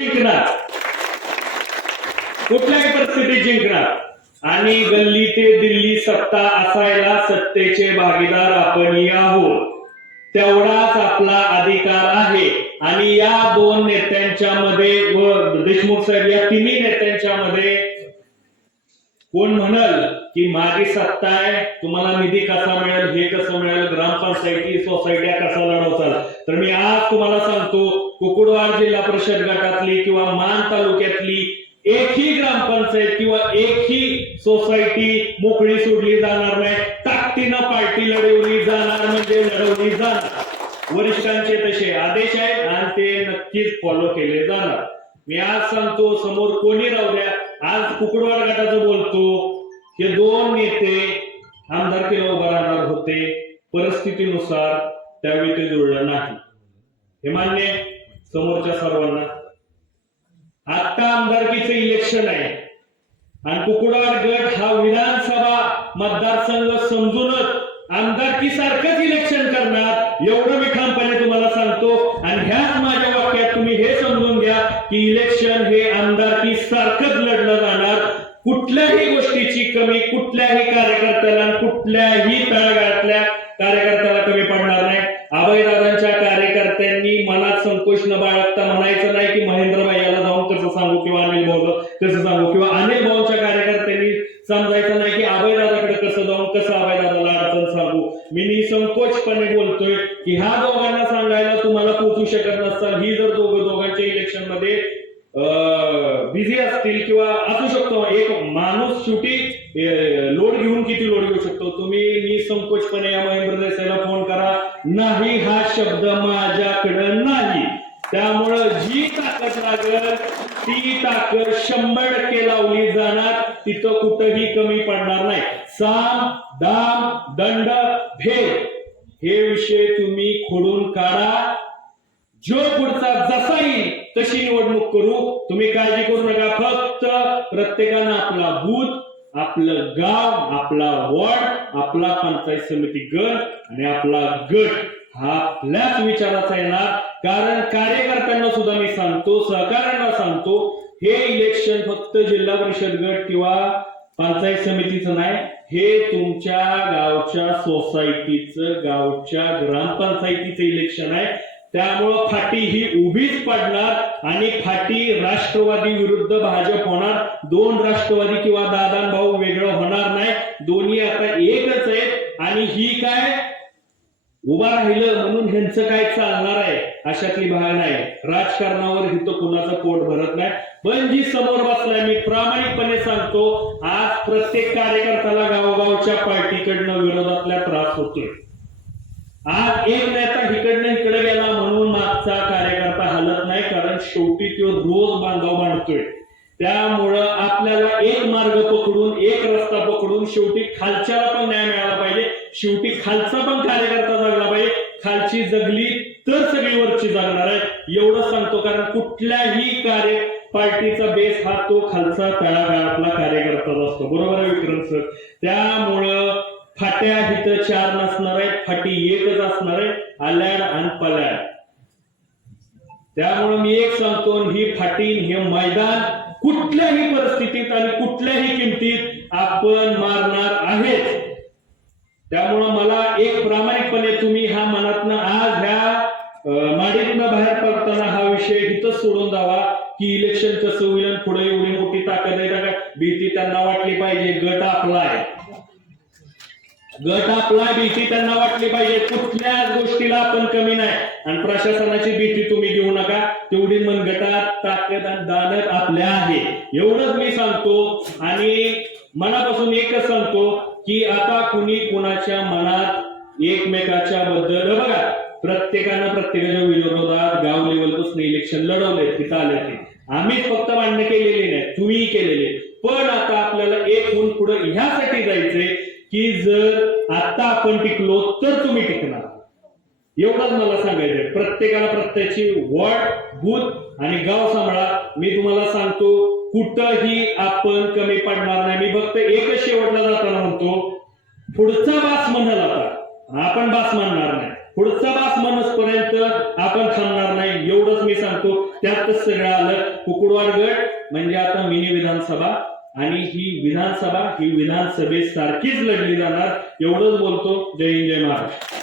जिंकणार, कुठल्याही परिस्थितीत जिंकणार आणि गल्ली ते दिल्ली सत्ता असायला सत्तेचे भागीदार आपण आहोत, तेवढाच आपला अधिकार आहे. आणि या दोन नेत्यांच्या मध्ये व देशमुख साहेब या तिन्ही नेत्यांच्या मध्ये कोण म्हणल की माझी सत्ता आहे, तुम्हाला निधी कसा मिळेल, हे कसं मिळेल, ग्रामपंचायती सोसायट्या कसा लढवचाल, तर मी आज तुम्हाला सांगतो कुकुडवाड जिल्हा परिषद गटातली किंवा मान तालुक्यातली एकही ग्रामपंचायत किंवा एकही सोसायटी मोकळी सोडली जाणार नाही. ताकदीनं पार्टी लढवली जाणार म्हणजे लढवली जाणार. वरिष्ठांचे तसे आदेश आहेत आणि ते नक्कीच फॉलो केले जाणार. मी आज सांगतो, समोर कोणी राहू द्या, आज कुकुडवाड गटाचं बोलतो, हे दोन नेते आमदारकीला उभा राहणार होते, परिस्थितीनुसार त्यावेळी ते जुळलं नाही, हे मान्य समोरच्या सर्वांना. आता आमदारकीचे इलेक्शन आहे आणि कुकुडवाड गट हा विधानसभा मतदारसंघ समजूनच आमदारकी सारखंच इलेक्शन करणार, एवढं मी ठामपणे तुम्हाला सांगतो. आणि ह्याच माझ्या वाक्यात तुम्ही हे समजून घ्या की इलेक्शन हे आमदारकी सारखंच लढलं जाणार. कुठल्याही गोष्टीची कमी कुठल्याही कार्यकर्त्याला, कुठल्याही तळागाळातल्या कार्यकर्त्याला कमी पडणार नाही. अभयदादांच्या कार्यकर्त्यांनी मनात संकोच न बाळगता म्हणायचं नाही की महेंद्र भाईला जाऊन कसं सांगू किंवा अनिल भाऊ कसं सांगू, किंवा अनिल भाऊच्या कार्यकर्त्यांनी समजायचं नाही की अभयदादाकडे कसं जाऊन कसं अभयदादाला अडचण सांगू. मी निसंकोचपणे बोलतोय की ह्या दोघांना सांगायला तुम्हाला पोहोचू शकत नसताल. ही जर दोघांच्या इलेक्शन मध्ये बिझी असतील किंवा असू शकतो, एक माणूस शेवटी लोड घेऊन किती लोड घेऊ शकतो, तुम्ही निसंकोचपणे या महेंद्र देसाईला फोन करा. नाही हा शब्द माझ्याकडे नाही. त्यामुळं जी ताकद लागेल ती ताकद 100% लावली जाणार, तिथं कुठंही कमी पडणार नाही. साम दाम दंड भेद हे विषय तुम्ही खोडून काढा. जो पुढचा जसा येईल तशी निवडणूक करू, तुम्ही काळजी करू नका. फक्त प्रत्येकानं आपला बूथ, आपलं गाव, आपला वॉर्ड, आपला पंचायत समिती गट आणि आपला गट हा आपल्याच विचाराचा येणार. कारण कार्यकर्त्यांना सुद्धा मी सांगतो, सहकार्यांना सांगतो, हे इलेक्शन फक्त जिल्हा परिषद गट किंवा पंचायत समितीचं नाही, हे तुमच्या गावच्या सोसायटीचं, गावच्या ग्रामपंचायतीचं इलेक्शन आहे. त्यामुळं फाटी ही उभीच पडणार आणि फाटी राष्ट्रवादी विरुद्ध भाजप होणार. दोन राष्ट्रवादी किंवा दादा भाऊ वेगळं होणार नाही, दोन्ही आता एकच आहेत. आणि ही काय उभा राहिलं म्हणून ह्यांचं काय चालणार आहे अशातली भाग नाही. राजकारणावर हिथं कुणाचं पोट भरत नाही. पण जी समोर बसलाय, मी प्रामाणिकपणे सांगतो, आज प्रत्येक कार्यकर्त्याला गावोगावच्या पार्टीकडनं विरोधातल्या त्रास होतोय. आज एक नेता इकडनं इकडे गेला म्हणून मागचा कार्यकर्ता हलत नाही, कारण शेवटी तो रोज बांधव बांधतोय. त्यामुळं आपल्याला एक मार्ग पकडून, एक रस्ता पकडून शेवटी खालच्याला पण न्याय मिळाला पाहिजे. शेवटी खालचा पण कार्यकर्ता जगला पाहिजे. खालची जगली तर सगळी वरची जगणार आहे, एवढं सांगतो. कारण कुठल्याही पार्टीचा बेस हा तो खालचा तळागाळातला कार्यकर्ता असतो. बरोबर आहे विक्रम सर? त्यामुळं फाट्या इथं 4 नसणार आहेत, फाटी एकच असणार आहे, आल्याड आणि पल्याड. त्यामुळे मी एक सांगतो, ही फाटी, हे मैदान कुठल्याही परिस्थितीत आणि कुठल्याही किमतीत आपण मारणार आहेत. त्यामुळं मला एक प्रामाणिकपणे तुम्ही हा मनातनं आज ह्या माडीतनं बाहेर पडताना हा विषय इथं सोडून जावा की इलेक्शन कसं होईल, पुढे एवढी मोठी ताकद आहे का, भीती त्यांना वाटली पाहिजे. गट आपला आहे, गट आपला, भीती त्यांना वाटली पाहिजे. कुठल्याच गोष्टीला आपण कमी नाही. आणि प्रशासनाची भीती तुम्ही देऊ नका, तेवढी मनगटात ताकद आणि दानत आपल्या आहे, एवढंच मी सांगतो. आणि मनापासून एकच सांगतो की आता कुणी कुणाच्या मनात एकमेकाच्या बद्दल, बघा प्रत्येकानं प्रत्येकाच्या विरोधात गाव लेवलपासून इलेक्शन लढवले, तिथं आले ते आम्हीच फक्त मान्य केलेले नाही, तुम्ही केलेले. पण आता आपल्याला एक होऊन पुढे ह्यासाठी जायचंय की जर आता आपण टिकलो तर तुम्ही टिकणार, एवढंच मला सांगायचंय. प्रत्येकाला प्रत्येकाची वॉर्ड, बूथ आणि गाव सांभाळा. मी तुम्हाला सांगतो, कुठंही आपण कमी पडणार नाही. मी फक्त एकच शेवटला जाताना म्हणतो, पुढचा बास म्हणाल, आता आपण बास म्हणणार नाही. पुढचा बास मनसपर्यंत आपण थांबणार नाही, एवढंच मी सांगतो. त्यातच सगळं आलं. कुकुडवाड गट म्हणजे आता मिनी विधानसभा, आणि ही विधानसभेसारखीच लढली जाणार, एवढंच बोलतो. जय हिंद, जय महाराष्ट्र.